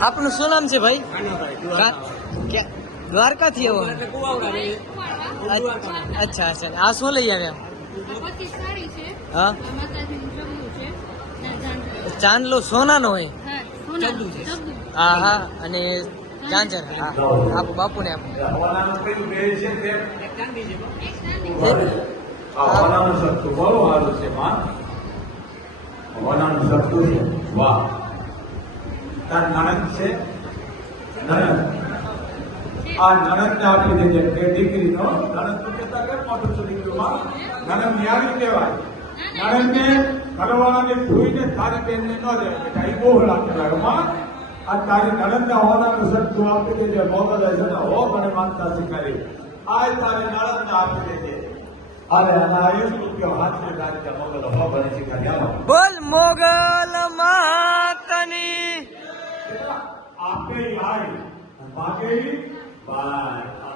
આપનું શું નામ છે ભાઈ? દ્વારકાથી આવો. અચ્છા અચ્છા આ શું લઈ આવ્યા? હા. ચાંદલો સોનાનો હોય. હા. હા હા અને ચાંચર હા આપો બાપુને આપો. હવાનાનું પેલું બે છે તે એક નાની આ હવાનાનું સસ્તું બહુ સારું માં છે. વાહ. તાર નણંદ છે? નણંદ આ નણંદ ને આપી દેજે કે દીકરીનો. નણંદ તો કહેતા કે મોટું છું દીકરીમાં નણંદ ન્યારી કહેવાય નણંદ ને ઘરવાળાને ધોઈને તારી બેનને ન દે બેટા એ બહુ લાગે. લાગે આ તારી નણંદ ને હવાનાનું સસ્તું આપી દેજે. મોગલ છે ને હો મને માનતા શીખાડી આ તારી નણંદ ને આપી દેજે. અરે એક રૂપિયો હાથે રાખજે મોગલ હો બને શીખાડી બોલ મોગલ. ભાગે બાય હાલો હાલો